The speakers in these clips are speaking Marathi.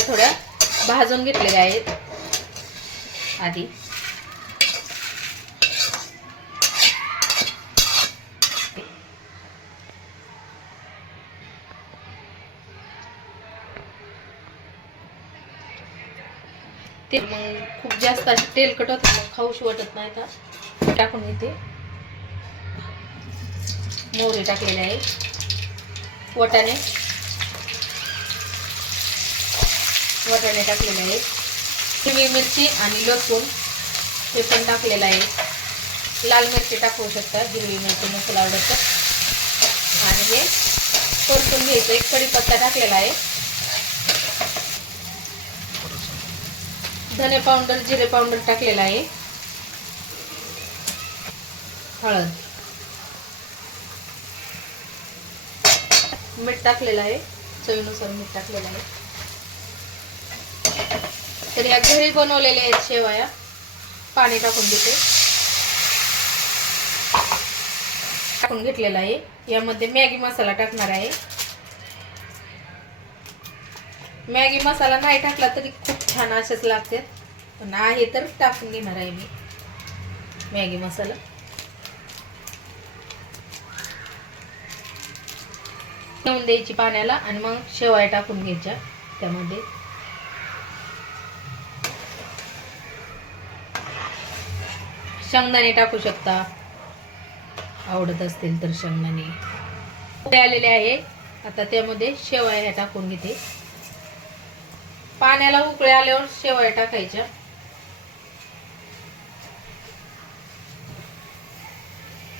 थोड्या भाजून घेतलेल्या आहेत. आधी. ते मग खूप जास्त असे तेलकट होत मग खाऊशी वाटत नाही तर टाकून येते मोहरी टाकलेले आहे. वटाणे. वटाणे टाकलेले आहेत. हिरवी मिरची आणि लसूण हे पण टाकलेलं आहे. लाल मिरची टाकू शकता हिरवी मिरची मसाला आवडत आणि हे परतून घ्यायचं एक कढीपत्ता टाकलेला आहे. धने पावडर जिरे पावडर टाकलेला आहे. हळद. मीठ टाकलेलं आहे. चवीनुसार मीठ टाकलेलं आहे. तर या घरी बनवलेल्या आहेत शेवया. पाणी टाकून देते. टाकून घेतलेला आहे. यामध्ये मॅगी मसाला टाकणार आहे. मॅगी मसाला नाही टाकला तरी खूप छान असेच लागतात पण आहे तर टाकून घेणार आहे मी. मॅगी मसाला. ठेवून द्यायची पाण्याला आणि मग शेवाय टाकून घ्यायच्या. त्यामध्ये शेंगदाणे टाकू शकता. आवडत असतील तर शेंगदाणे. आलेले आहे. आता त्यामध्ये शेवया टाकून घेते. पाण्याला उकळे आल्यावर शेवया टाकायच्या.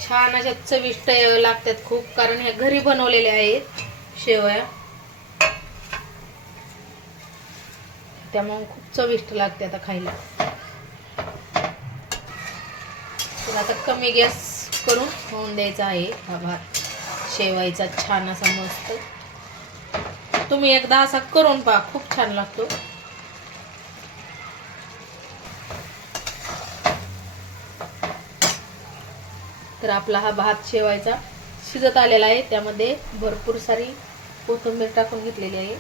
छान अशा चविष्ट लागतात खूप कारण ह्या घरी बनवलेल्या आहेत शेवया. त्यामुळे खूप चविष्ट लागते आता खायला. तर आता कमी गॅस करून होऊन द्यायचा आहे हा भात. शेवायचा छान असा मस्त. तुम्ही एकदा असा करून पहा खूप छान लागतो. तर आपला हा भात शेवायचा शिजत आलेला आहे. त्यामध्ये भरपूर सारी कोथिंबीर टाकून घेतलेली आहे.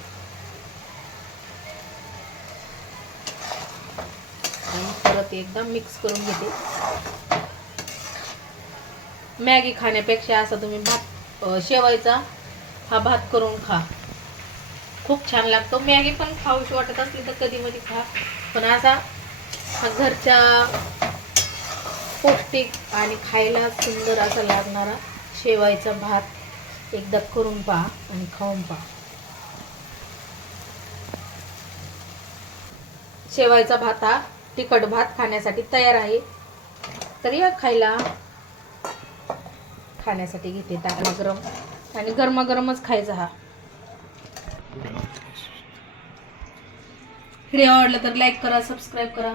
आणि परत एकदा मिक्स करून घेते. मॅगी खाण्यापेक्षा असा तुम्ही भात शेवायचा हा भात करून खा. खूप छान लागतो. मॅगी पण खाऊशी वाटत असली तर कधी मध्ये खा. पण असा हा घरच्या पौष्टिक आणि खायला सुंदर असा लागणारा शेवायचा भात एकदा करून पहा आणि खाऊन पहा. शेवायचा भात हा तिखट भात खाण्यासाठी तयार आहे. तर या खायला खाण्यासाठी घेते गरम. आणि गरमागरमच खायचा हा. व्हिडिओ आवडला तर लाईक करा सबस्क्राईब करा.